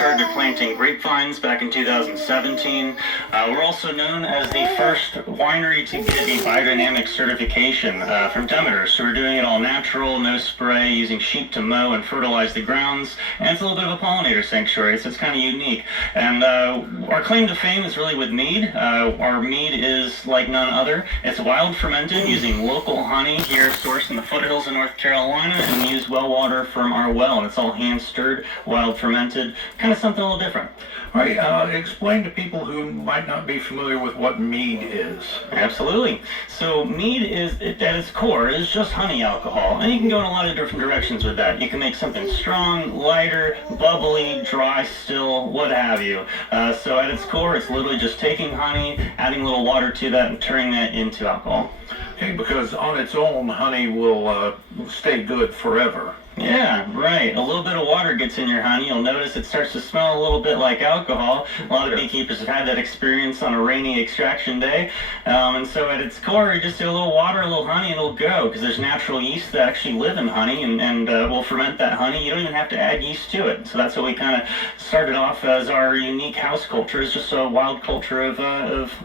started planting grapevines back in 2017. We're also known as the first winery to get a biodynamic certification from Demeter. So we're doing it all natural, no spray, using sheep to mow and fertilize the grounds. And it's a little bit of a pollinator sanctuary, so it's kind of unique. And our claim to fame is really with mead. Our mead is like none other. It's wild fermented using local honey here sourced in the foothills of North Carolina, and we use well water from our well, and it's all hand stirred, wild fermented, kind of something a little different. All right, explain to people who might not be familiar with what mead is. Absolutely. So mead is, at its core, is just honey alcohol, and you can go in a lot of different directions with that. You can make something strong, lighter, bubbly, dry, still, what have you. So at its core, it's literally just taking honey, adding a little water to that, and turning that into alcohol. Okay, because on its own, honey will stay good forever. Yeah, right. A little bit of water gets in your honey. You'll notice it starts to smell a little bit like alcohol. A lot of beekeepers have had that experience on a rainy extraction day. And so at its core, you just do a little water, a little honey, and it'll go, because there's natural yeast that actually live in honey and will ferment that honey. You don't even have to add yeast to it. So that's what we kind of started off as our unique house culture, is just a wild culture of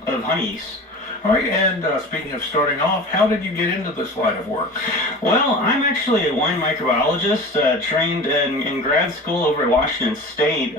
honey yeast. All right, and speaking of starting off, how did you get into this line of work? Well, I'm actually a wine microbiologist, trained in grad school over at Washington State.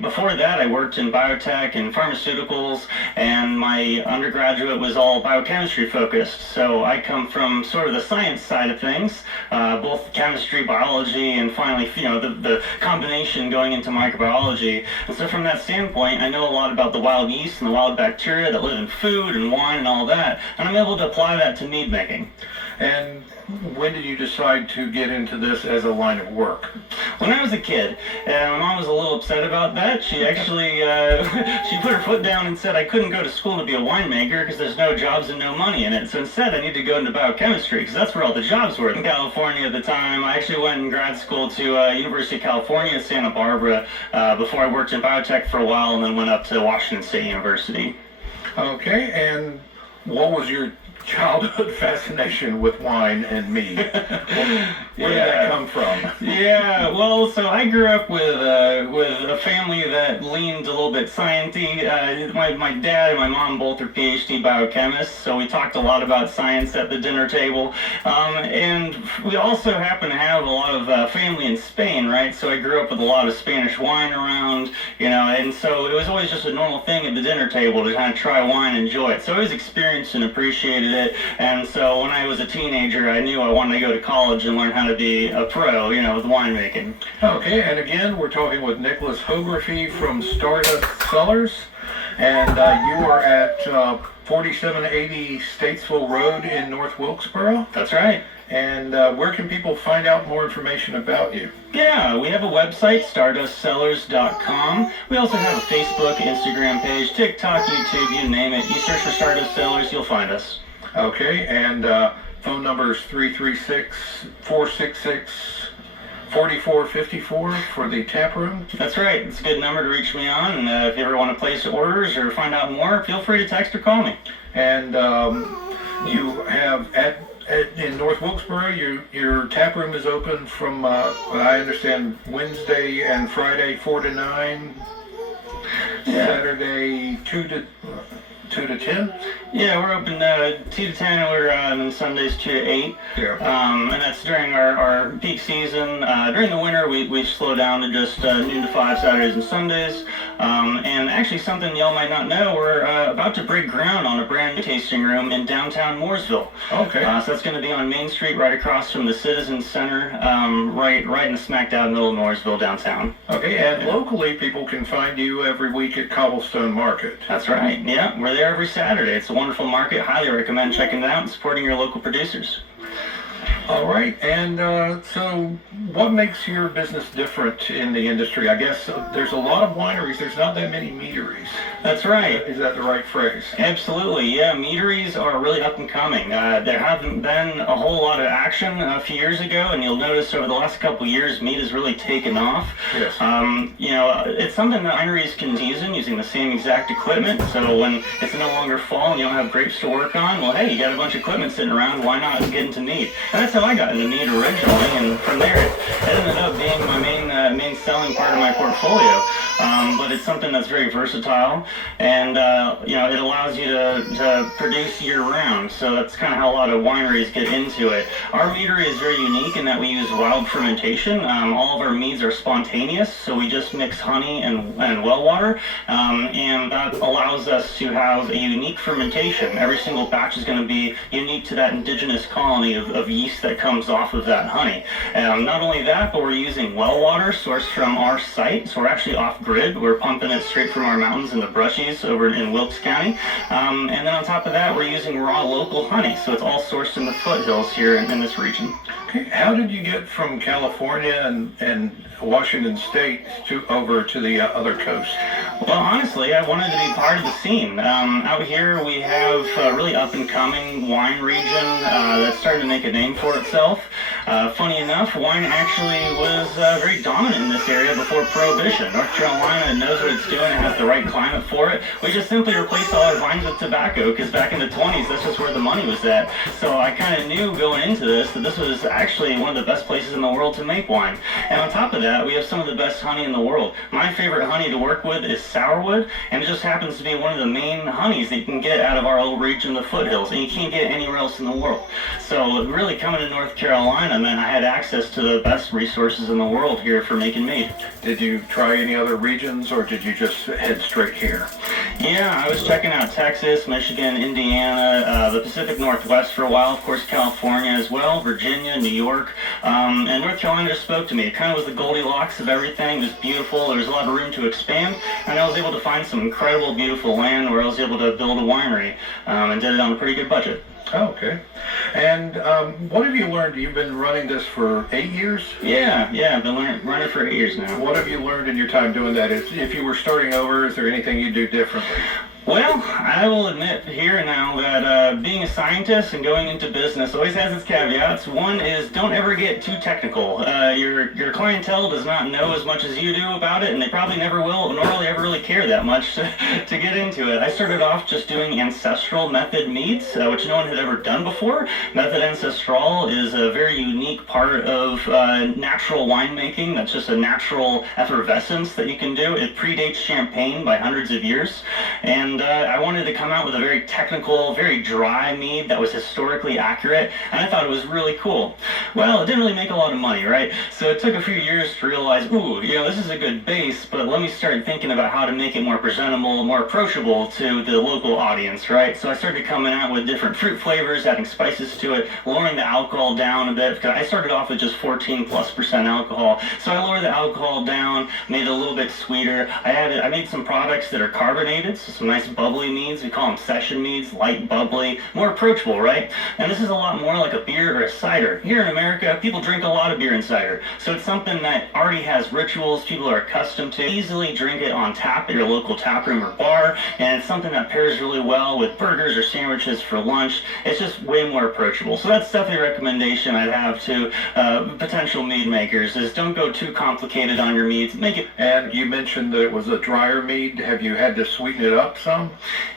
Before that, I worked in biotech and pharmaceuticals, and my undergraduate was all biochemistry focused. So I come from sort of the science side of things, both chemistry, biology, and finally, the combination going into microbiology. And so from that standpoint, I know a lot about the wild yeast and the wild bacteria that live in food and wine and all that, and I'm able to apply that to mead making. And when did you decide to get into this as a line of work? When I was a kid, and my mom was a little upset about that. She actually she put her foot down and said I couldn't go to school to be a winemaker because there's no jobs and no money in it. So instead, I need to go into biochemistry because that's where all the jobs were. In California at the time, I actually went in grad school to University of California in Santa Barbara before I worked in biotech for a while, and then went up to Washington State University. Okay, and what was your childhood fascination with wine and mead? Where did that come from? Yeah, well, so I grew up with a family that leaned a little bit sciencey. My dad and my mom both are PhD biochemists, so we talked a lot about science at the dinner table. And we also happen to have a lot of family in Spain, right? So I grew up with a lot of Spanish wine around, and so it was always just a normal thing at the dinner table to kind of try wine and enjoy it. So I always experienced and appreciated it. And so when I was a teenager, I knew I wanted to go to college and learn how to be a pro, with winemaking. Okay, and again, we're talking with Nicholas Hography from Stardust Cellars, and you are at 4780 Statesville Road in North Wilkesboro? That's right. And where can people find out more information about you? Yeah, we have a website, stardustcellars.com. We also have a Facebook, Instagram page, TikTok, YouTube, you name it. You search for Stardust Cellars, you'll find us. Okay, and phone number is 336-466-4454 for the tap room. That's right. It's a good number to reach me on. And if you ever want to place orders or find out more, feel free to text or call me. And you have in North Wilkesboro, your tap room is open from, what I understand, Wednesday and Friday 4 to 9, Saturday 2 to 10? Yeah, we're open 2 to 10, and we're on Sundays 2 to 8. Yeah. And that's during our peak season. During the winter, we slow down to just noon to 5 Saturdays and Sundays. And actually, something y'all might not know, we're about to break ground on a brand new tasting room in downtown Mooresville. Okay. So that's going to be on Main Street, right across from the Citizens Center, right in the smack dab middle of Mooresville downtown. Okay, and locally, people can find you every week at Cobblestone Market. That's right. Yeah, we're there every Saturday. It's a wonderful market. Highly recommend checking it out and supporting your local producers. All right, and so what makes your business different in the industry? I guess there's a lot of wineries, there's not that many meaderies. That's right. Is that the right phrase? Absolutely, yeah. Meaderies are really up and coming. There haven't been a whole lot of action a few years ago, and you'll notice over the last couple of years, mead has really taken off. Yes. It's something that wineries can season using the same exact equipment, so when it's no longer fall and you don't have grapes to work on, well, hey, you got a bunch of equipment sitting around, why not get into mead? And that's how I got into mead originally, and from there, it ended up being my main selling part of my portfolio. But it's something that's very versatile, and it allows you to produce year-round. So that's kind of how a lot of wineries get into it. Our meadery is very unique in that we use wild fermentation. All of our meads are spontaneous, so we just mix honey and well water, and that allows us to have a unique fermentation. Every single batch is going to be unique to that indigenous colony of yeast that comes off of that honey. Not only that, but we're using well water sourced from our site, so we're actually off-grid. We're pumping it straight from our mountains in the Brushies over in Wilkes County. And then on top of that, we're using raw local honey, so it's all sourced in the foothills here in this region. Okay, how did you get from California and Washington State over to the other coast? Well, honestly, I wanted to be part of the scene. Out here, we have a really up-and-coming wine region that's starting to make a name for itself. Funny enough, wine actually was very dominant in this area before Prohibition. North Carolina knows what it's doing and has the right climate for it. We just simply replaced all our vines with tobacco because back in the 20s, that's just where the money was at. So I kind of knew going into this that this was actually one of the best places in the world to make wine. And on top of that, we have some of the best honey in the world. My favorite honey to work with is sourwood, and it just happens to be one of the main honeys that you can get out of our little region, the foothills, and you can't get it anywhere else in the world. So really coming to North Carolina meant I had access to the best resources in the world here for making mead. Did you try any other regions, or did you just head straight here? Yeah, I was checking out Texas, Michigan, Indiana, the Pacific Northwest for a while, of course California as well, Virginia, New York, and North Carolina just spoke to me. It kind of was the Goldilocks of everything. It was beautiful. There was a lot of room to expand, and I was able to find some incredible, beautiful land where I was able to build a winery, and did it on a pretty good budget. Oh, okay. And what have you learned? You've been running this for 8 years? Yeah, I've been running for 8 years now. What have you learned in your time doing that? If you were starting over, is there anything you'd do differently? Well, I will admit here now that being a scientist and going into business always has its caveats. One is don't ever get too technical. Your clientele does not know as much as you do about it, and they probably never will, nor will they ever really care that much to get into it. I started off just doing ancestral method meads, which no one had ever done before. Method ancestral is a very unique part of natural winemaking. That's just a natural effervescence that you can do. It predates champagne by hundreds of years, and I wanted to come out with a very technical, very dry mead that was historically accurate, and I thought it was really cool. Well, it didn't really make a lot of money, right? So it took a few years to realize, this is a good base, but let me start thinking about how to make it more presentable, more approachable to the local audience, right? So I started coming out with different fruit flavors, adding spices to it, lowering the alcohol down a bit, because I started off with just 14+% alcohol. So I lowered the alcohol down, made it a little bit sweeter. I made some products that are carbonated, so some nice bubbly meads. We call them session meads, light, bubbly, more approachable, right? And this is a lot more like a beer or a cider. Here in America, people drink a lot of beer and cider. So it's something that already has rituals people are accustomed to. Easily drink it on tap at your local tap room or bar, and it's something that pairs really well with burgers or sandwiches for lunch. It's just way more approachable. So that's definitely a recommendation I'd have to potential mead makers is don't go too complicated on your meads. Make it. And you mentioned that it was a drier mead. Have you had to sweeten it up some?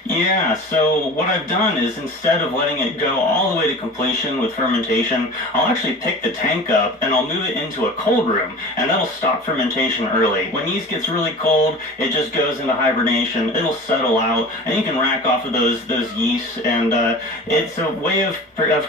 Yeah, so what I've done is instead of letting it go all the way to completion with fermentation, I'll actually pick the tank up and I'll move it into a cold room, and that'll stop fermentation early. When yeast gets really cold, it just goes into hibernation. It'll settle out, and you can rack off of those yeasts, and it's a way of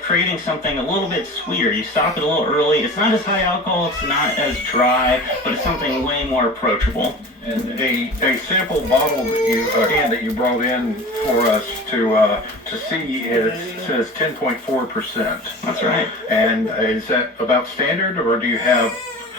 creating something a little bit sweeter. You stop it a little early. It's not as high alcohol, it's not as dry, but it's something way more approachable. And a sample bottle that you brought in for us to see says 10.4%. That's right. And is that about standard, or do you have?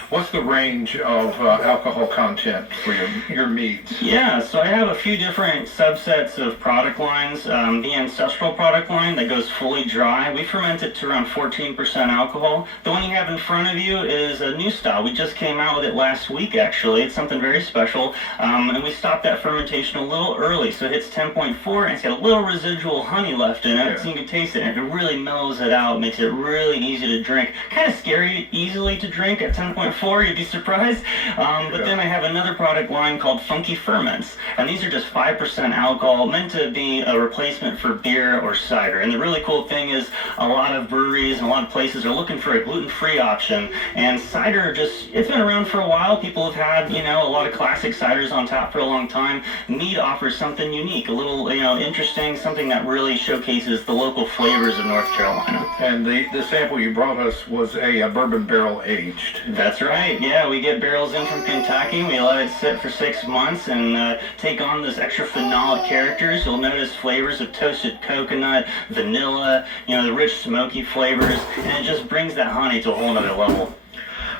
What's the range of alcohol content for your meads? Yeah, so I have a few different subsets of product lines. The ancestral product line that goes fully dry, we ferment it to around 14% alcohol. The one you have in front of you is a new style. We just came out with it last week, actually. It's something very special. And we stopped that fermentation a little early, so it hits 10.4, and it's got a little residual honey left in it, so you can taste it, and it really mellows it out, makes it really easy to drink. Kind of scary, easily to drink at 10.4. before, you'd be surprised. But then I have another product line called Funky Ferments, and these are just 5% alcohol, meant to be a replacement for beer or cider. And the really cool thing is a lot of breweries and a lot of places are looking for a gluten-free option, and cider it's been around for a while. People have had, a lot of classic ciders on tap for a long time. Mead offers something unique, a little, interesting, something that really showcases the local flavors of North Carolina. And the sample you brought us was a bourbon barrel aged. That's right. Yeah, we get barrels in from Kentucky. We let it sit for 6 months and take on this extra phenolic characters. You'll notice flavors of toasted coconut, vanilla, the rich smoky flavors, and it just brings that honey to a whole nother level.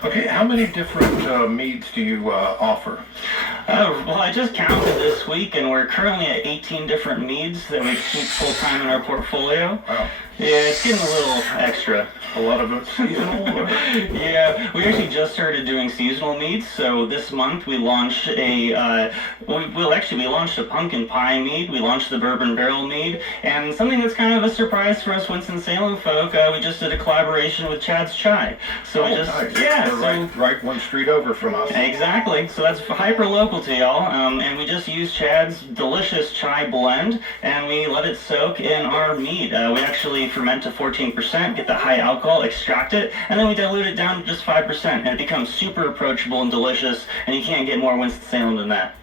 Okay, how many different meads do you offer? Well, I just counted this week, and we're currently at 18 different meads that we keep full-time in our portfolio. Wow. Yeah, it's getting a little extra. A lot of it seasonal? Yeah, we actually just started doing seasonal meads. So this month we launched we launched a pumpkin pie mead. We launched the bourbon barrel mead, and something that's kind of a surprise for us Winston-Salem folk. We just did a collaboration with Chad's Chai. So nice. They're right one street over from us. Exactly. So that's hyper local to y'all, and we just used Chad's delicious chai blend, and we let it soak in our mead. We actually ferment to 14%, get the high alcohol, extract it, and then we dilute it down to just 5%, and it becomes super approachable and delicious, and you can't get more Winston-Salem than that.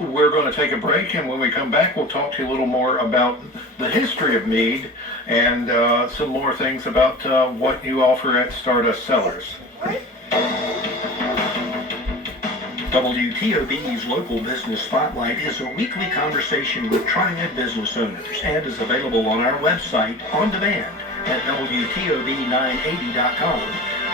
We're going to take a break, and when we come back, we'll talk to you a little more about the history of mead and some more things about what you offer at Stardust Cellars. WTOB's Local Business Spotlight is a weekly conversation with triad business owners and is available on our website on demand at WTOB980.com.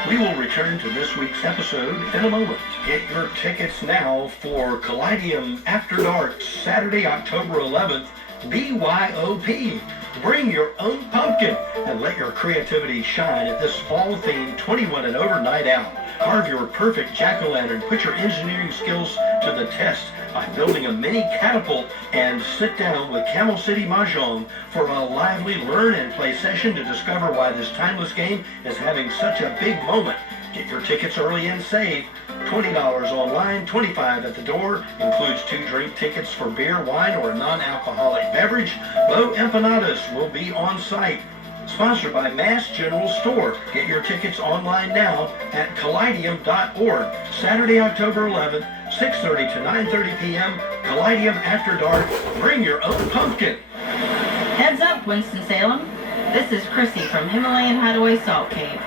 We will return to this week's episode in a moment. Get your tickets now for Callidium After Dark, Saturday, October 11th, BYOP. Bring your own pumpkin and let your creativity shine at this fall-themed 21 and over night out. Carve your perfect jack-o'-lantern, put your engineering skills to the test by building a mini catapult, and sit down with Camel City Mahjong for a lively learn and play session to discover why this timeless game is having such a big moment. Get your tickets early and save. $20 online, $25 at the door. Includes 2 drink tickets for beer, wine, or a non-alcoholic beverage. Low empanadas will be on site. Sponsored by Mass General Store. Get your tickets online now at Callidium.org. Saturday, October 11th, 6:30 to 9:30 p.m. Callidium After Dark. Bring your own pumpkin. Heads up, Winston-Salem. This is Chrissy from Himalayan Hideaway Salt Cave.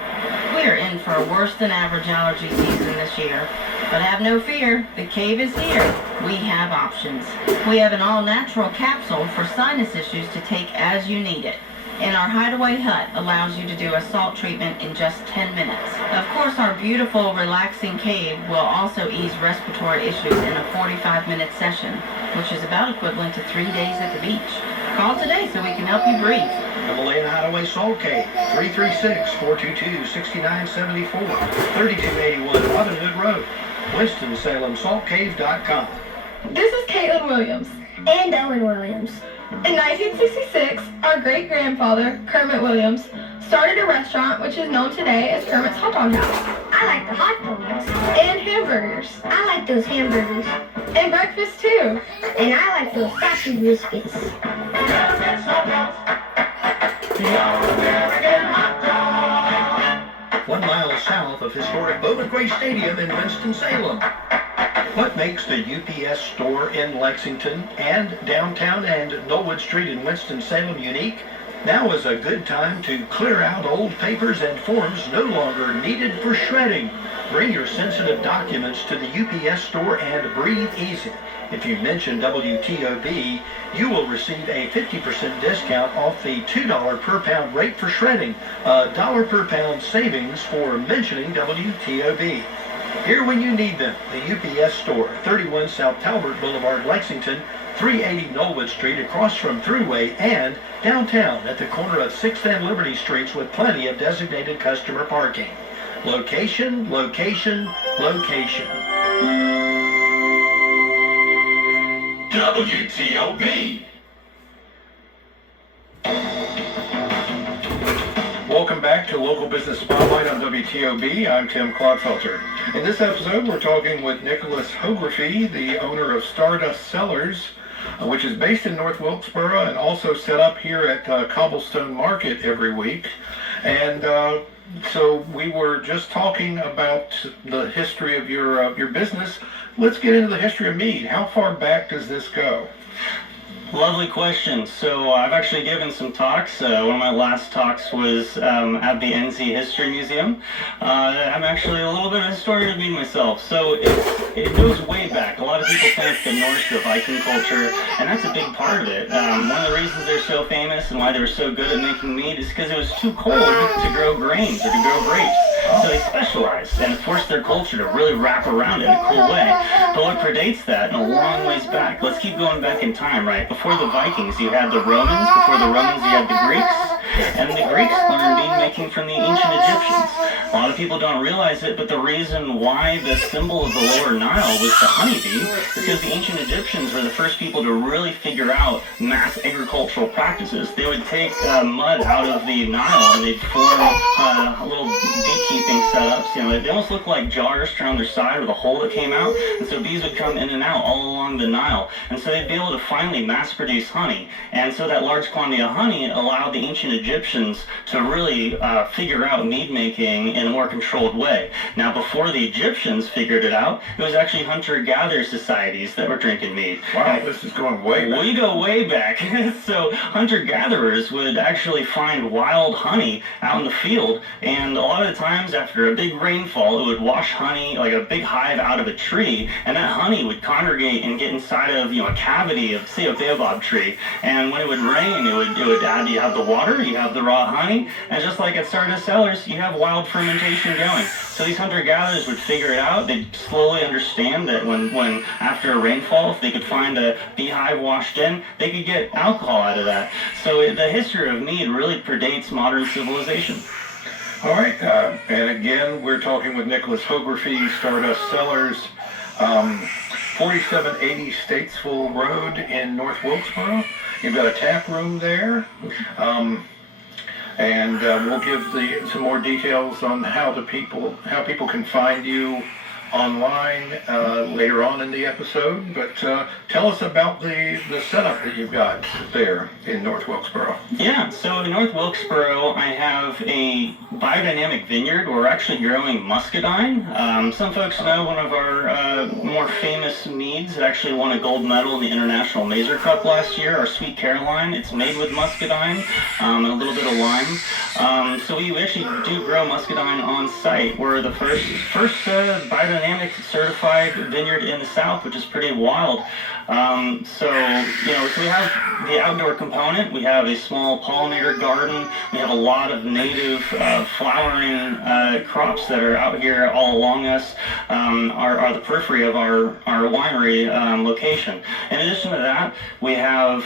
We are in for a worse than average allergy season this year. But have no fear, the cave is here. We have options. We have an all-natural capsule for sinus issues to take as you need it. And our hideaway hut allows you to do a salt treatment in just 10 minutes. Of course, our beautiful, relaxing cave will also ease respiratory issues in a 45-minute session, which is about equivalent to 3 days at the beach. Call today so we can help you breathe. Himalayan Hideaway Salt Cave, 336-422-6974, 3281 Robin Hood Road, WinstonSalemSaltCave.com. This is Caitlin Williams. And Owen Williams. In 1966, our great-grandfather, Kermit Williams, started a restaurant which is known today as Kermit's Hot Dog House. I like the hot dogs. And hamburgers. I like those hamburgers. And breakfast, too. And I like those sausage biscuits. Kermit's Hot Dogs. The All-American Hot Dog. 1 mile south of historic Bowman Gray Stadium in Winston-Salem. What makes the UPS store in Lexington and downtown and Knollwood Street in Winston-Salem unique? Now is a good time to clear out old papers and forms no longer needed for shredding. Bring your sensitive documents to the UPS store and breathe easy. If you mention WTOB, you will receive a 50% discount off the $2 per pound rate for shredding, a $1 per pound savings for mentioning WTOB. Here when you need them, the UPS store, 31 South Talbot Boulevard, Lexington, 380 Knollwood Street across from Thruway, and downtown at the corner of 6th and Liberty Streets with plenty of designated customer parking. Location, location, location. WTOB. Welcome back back to Local Business Spotlight on WTOB. I'm Tim Clodfelter. In this episode, we're talking with Nicholas Hography, the owner of Stardust Cellars, which is based in North Wilkesboro and also set up here at Cobblestone Market every week. And so we were just talking about the history of your business. Let's get into the history of mead. How far back does this go? Lovely question. So I've actually given some talks. One of my last talks was at the NZ History Museum. I'm actually a little bit of a historian of mead myself. So it goes way back. A lot of people think the Norse, the Viking culture, and that's a big part of it. One of the reasons they're so famous and why they were so good at making mead is because it was too cold to grow grains or to grow grapes. So they specialized and forced their culture to really wrap around it in a cool way. But what predates that, and a long ways back, let's keep going back in time, right? Before the Vikings, you had the Romans. Before the Romans, you had the Greeks. And the Greeks learned mead making from the ancient Egyptians. A lot of people don't realize it, but the reason why the symbol of the Lower Nile was the honeybee is because the ancient Egyptians were the first people to really figure out mass agricultural practices. They would take mud out of the Nile and they'd form little beekeeping setups. You know, they almost look like jars around their side with a hole that came out. And so bees would come in and out all along the Nile. And so they'd be able to finally mass produce honey. And so that large quantity of honey allowed the ancient Egyptians to really figure out mead making in a more controlled way. Now, before the Egyptians figured it out, it was actually hunter-gatherer societies that were drinking mead. Wow, this is going way back. We go way back. So hunter-gatherers would actually find wild honey out in the field, and a lot of the times after a big rainfall, it would wash honey, like a big hive, out of a tree, and that honey would congregate and get inside of, a cavity of, say, a baobab tree. And when it would rain, it would add, you have the water, you have the raw honey, and just like at Stardust Cellars, you have wild fermentation going. So these hunter-gatherers would figure it out. They'd slowly understand that when after a rainfall, if they could find a beehive washed in, they could get alcohol out of that. So the history of mead really predates modern civilization. All right, and again, we're talking with Nicholas Hography, Stardust Cellars, 4780 Statesville Road in North Wilkesboro. You've got a tap room there, and we'll give some more details on how people can find you online later on in the episode. But tell us about the setup that you've got there in North Wilkesboro. Yeah, so in North Wilkesboro, I have a biodynamic vineyard where we're actually growing muscadine. Some folks know one of our more famous meads that actually won a gold medal in the International Mazer Cup last year, our Sweet Caroline. It's made with muscadine and a little bit of lime. So we actually do grow muscadine on site. We're the first biodynamic certified vineyard in the South, which is pretty wild. So we have the outdoor component. We have a small pollinator garden. We have a lot of native flowering crops that are out here all along us, are the periphery of our winery location. In addition to that, we have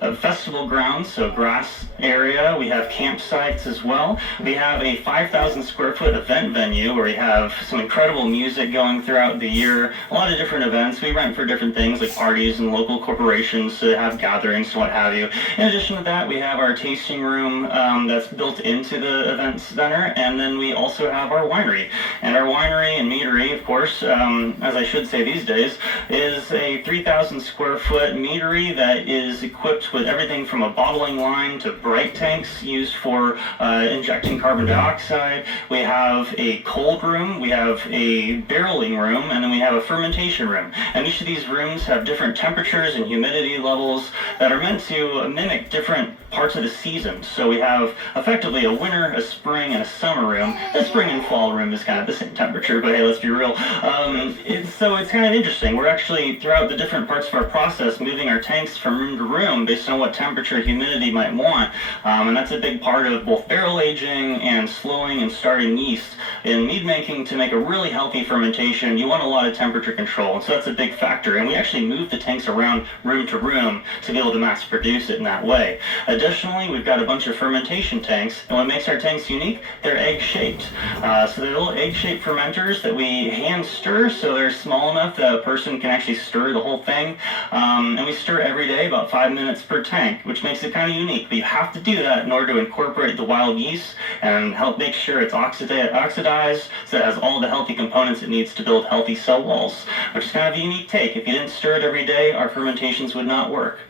a festival grounds, so grass area. We have campsites as well. We have a 5,000 square foot event venue where we have some incredible music going throughout the year, a lot of different events. We rent for different things like parties and local corporations to have gatherings and what have you. In addition to that, we have our tasting room that's built into the event center, and then we also have our winery. And our winery and meadery, of course, as I should say these days, is a 3,000 square foot meadery that is equipped with everything from a bottling line to bright tanks used for injecting carbon dioxide. We have a cold room, we have a barreling room, and then we have a fermentation room. And each of these rooms have different temperatures and humidity levels that are meant to mimic different parts of the season. So we have effectively a winter, a spring, and a summer room. The spring and fall room is kind of the same temperature, but hey, let's be real. So it's kind of interesting. We're actually, throughout the different parts of our process, moving our tanks from room to room based on what temperature humidity might want. And that's a big part of both barrel aging and slowing and starting yeast. In mead making, to make a really healthy fermentation, you want a lot of temperature control, and so that's a big factor. And we actually move the tanks around room to room to be able to mass produce it in that way. Additionally, we've got a bunch of fermentation tanks, and what makes our tanks unique, they're egg-shaped. So they're little egg-shaped fermenters that we hand stir, so they're small small enough that a person can actually stir the whole thing. And we stir every day, about 5 minutes per tank, which makes it kind of unique. But you have to do that in order to incorporate the wild yeast and help make sure it's oxidized so it has all the healthy components it needs to build healthy cell walls, which is kind of a unique take. If you didn't stir it every day, our fermentations would not work.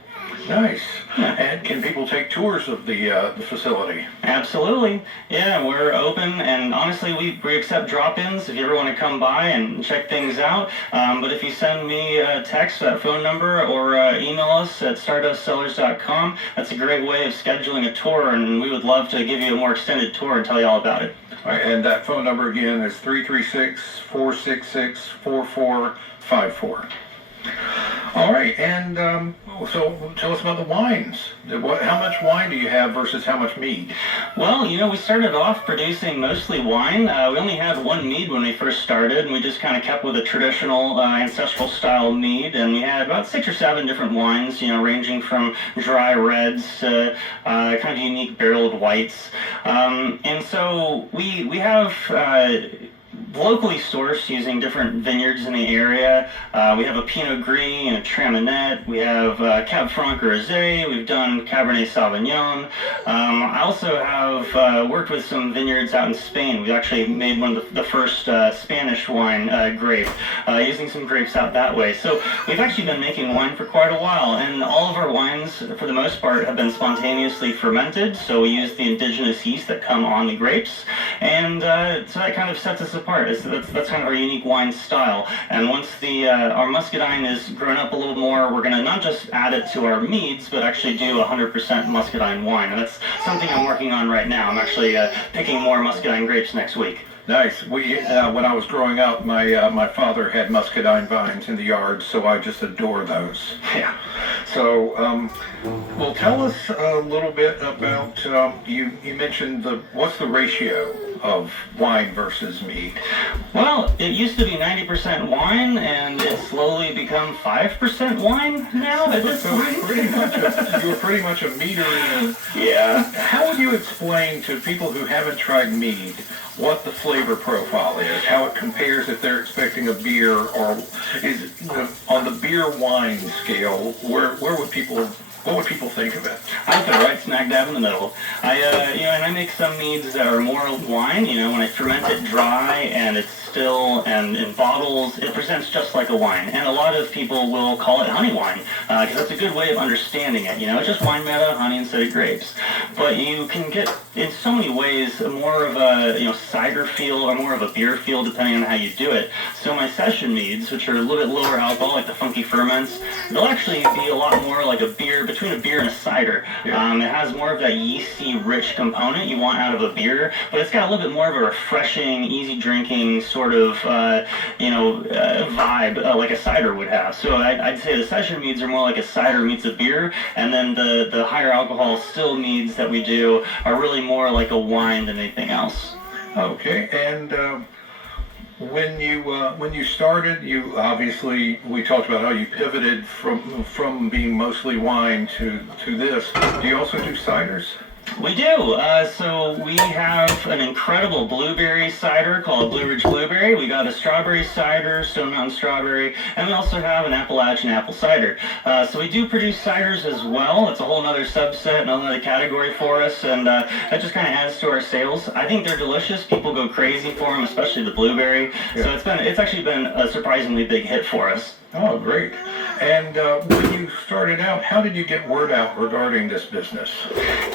Nice. And can people take tours of the facility? Absolutely. Yeah, we're open, and honestly, we accept drop-ins if you ever want to come by and check things out. But if you send me a text, that phone number, or email us at stardustcellars.com, that's a great way of scheduling a tour, and we would love to give you a more extended tour and tell you all about it. All right, and that phone number again is 336-466-4454. All right, and so tell us about the wines. How much wine do you have versus how much mead? Well, we started off producing mostly wine. We only had one mead when we first started, and we just kind of kept with a traditional ancestral style mead, and we had about 6 or 7 different wines, ranging from dry reds to kind of unique barreled whites. And so we have locally sourced using different vineyards in the area. We have a Pinot Gris and a Traminette. We have Cab Franc Rosé. We've done Cabernet Sauvignon. I also have worked with some vineyards out in Spain. We actually made one of the first Spanish wine grape, using some grapes out that way. So we've actually been making wine for quite a while, and all of our wines, for the most part, have been spontaneously fermented. So we use the indigenous yeast that come on the grapes, and so that kind of sets us apart. That's kind of our unique wine style. And once our muscadine is grown up a little more, we're going to not just add it to our meads, but actually do 100% muscadine wine. And that's something I'm working on right now. I'm actually picking more muscadine grapes next week. Nice. When I was growing up, my father had muscadine vines in the yard, so I just adore those. Yeah. So, well, tell us a little bit about you mentioned what's the ratio of wine versus mead? Well, it used to be 90% wine, and it's slowly become 5% wine now at this point. You're pretty much a meader. Yeah. How would you explain to people who haven't tried mead what the flavor profile is, how it compares if they're expecting a beer, or is on the beer wine scale, what would people think of it? I put it right smack dab in the middle. And I make some meads that are more wine. When I ferment it dry and it's still and in bottles, it presents just like a wine. And a lot of people will call it honey wine because that's a good way of understanding it. It's just wine made out of honey instead of grapes. But you can get, in so many ways, more of a cider feel or more of a beer feel depending on how you do it. So my session meads, which are a little bit lower alcohol, like the funky ferments, they'll actually be a lot more like a beer, between a beer and a cider. Yeah. It has more of that yeasty, rich component you want out of a beer, but it's got a little bit more of a refreshing, easy drinking sort of, vibe like a cider would have. So I'd say the session meads are more like a cider meets a beer, and then the higher alcohol still meads that we do are really more like a wine than anything else. Okay, and when you started, you obviously, we talked about how you pivoted from being mostly wine to this. Do you also do ciders? We do. So we have an incredible blueberry cider called Blue Ridge Blueberry. We got a strawberry cider, Stone Mountain Strawberry, and we also have an Appalachian apple cider. So we do produce ciders as well. It's a whole other subset, another category for us, and that just kind of adds to our sales. I think they're delicious. People go crazy for them, especially the blueberry. Yeah. So it's actually been a surprisingly big hit for us. Oh, great. And when you started out, how did you get word out regarding this business?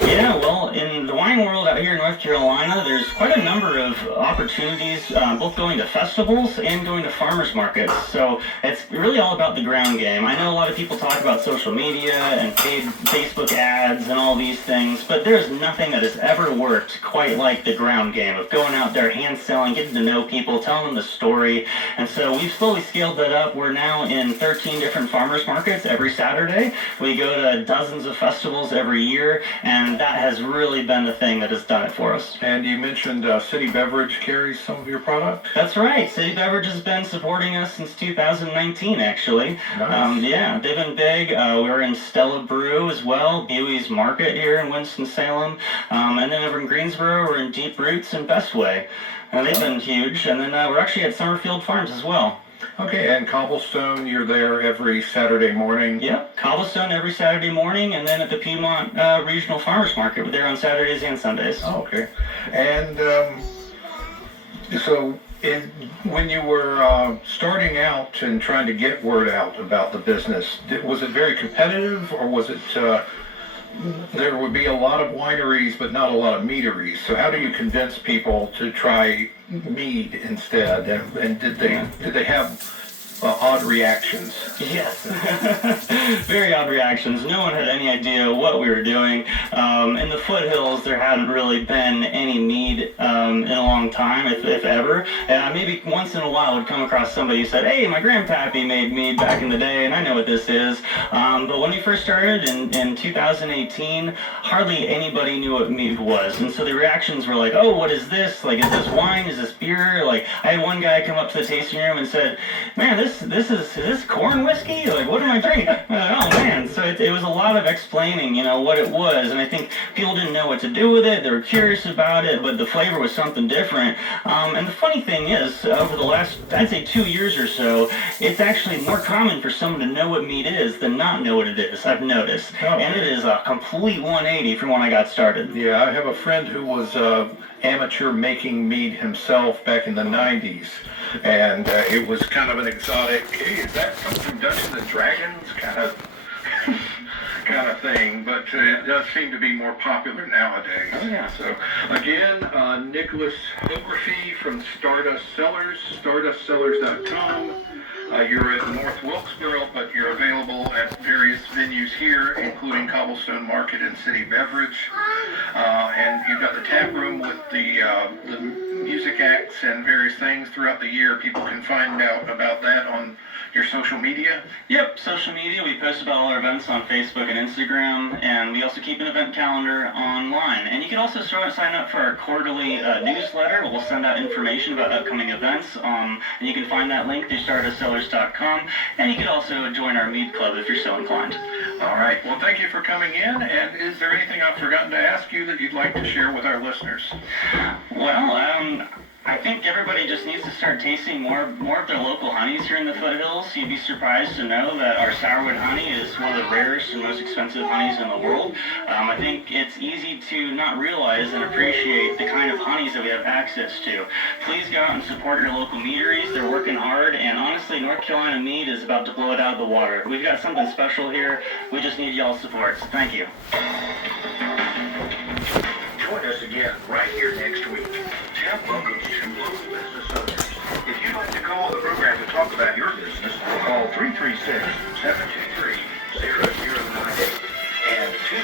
Yeah, well, in the wine world out here in North Carolina, there's quite a number of opportunities, both going to festivals and going to farmers markets. So it's really all about the ground game. I know a lot of people talk about social media and paid Facebook ads and all these things, but there's nothing that has ever worked quite like the ground game of going out there, hand selling, getting to know people, telling them the story. And so we've slowly scaled that up. We're now in 13 different farmers markets every Saturday. We go to dozens of festivals every year, and that has really been the thing that has done it for us. And you mentioned City Beverage carries some of your product? That's right. City Beverage has been supporting us since 2019, actually. Nice. Yeah, they've been big. We're in Stella Brew as well, Buies Market here in Winston-Salem. And then over in Greensboro, we're in Deep Roots and Bestway. And they've been huge. And then we're actually at Summerfield Farms as well. Okay, and Cobblestone, you're there every Saturday morning? Yep, Cobblestone every Saturday morning, and then at the Piedmont Regional Farmers Market. We're there on Saturdays and Sundays. Oh, okay. And so when you were starting out and trying to get word out about the business, was it very competitive, or was it there would be a lot of wineries but not a lot of meaderies? So how do you convince people to try mead instead? And did they have odd reactions? Yes, very odd reactions. No one had any idea what we were doing. In the foothills, there hadn't really been any mead in a long time, if ever. Maybe once in a while, I'd come across somebody who said, "Hey, my grandpappy made mead back in the day, and I know what this is." But when we first started in 2018, hardly anybody knew what mead was, and so the reactions were like, "Oh, what is this? Like, is this wine? Is this beer?" Like, I had one guy come up to the tasting room and said, "Man, is this corn whiskey? Like, what am I drinking?" Oh man! So it was a lot of explaining, what it was, and I think people didn't know what to do with it. They were curious about it, but the flavor was something different. And the funny thing is, over the last, I'd say 2 years or so, it's actually more common for someone to know what mead is than not know what it is. I've noticed, and it is a complete 180 from when I got started. Yeah, I have a friend who was amateur making mead himself back in the 90s. And it was kind of an exotic, "Hey, is that from Dungeons and Dragons?" kind of thing. But it does seem to be more popular nowadays. Oh, yeah. So, again, Nicholas Hography from Stardust Cellars, stardustcellars.com. You're at North Wilkesboro, but you're available at various venues here, including Cobblestone Market and City Beverage. And you've got the tap room with the music acts and various things throughout the year. People can find out about that on your social media. Yep, social media. We post about all our events on Facebook and Instagram, and we also keep an event calendar online. And you can also sign up for our quarterly newsletter. We'll send out information about upcoming events, and you can find that link through stardustcellars.com. And you can also join our mead club if you're so inclined. All right. Well, thank you for coming in. And is there anything I've forgotten to ask you that you'd like to share with our listeners? Well, I think everybody just needs to start tasting more of their local honeys here in the foothills. You'd be surprised to know that our sourwood honey is one of the rarest and most expensive honeys in the world. I think it's easy to not realize and appreciate the kind of honeys that we have access to. Please go out and support your local meaderies. They're working hard, and honestly, North Carolina mead is about to blow it out of the water. We've got something special here. We just need y'all's support. So thank you. Join us again right here next week. Tim welcomes two local business owners. If you'd like to call the program to talk about your business, call 336-723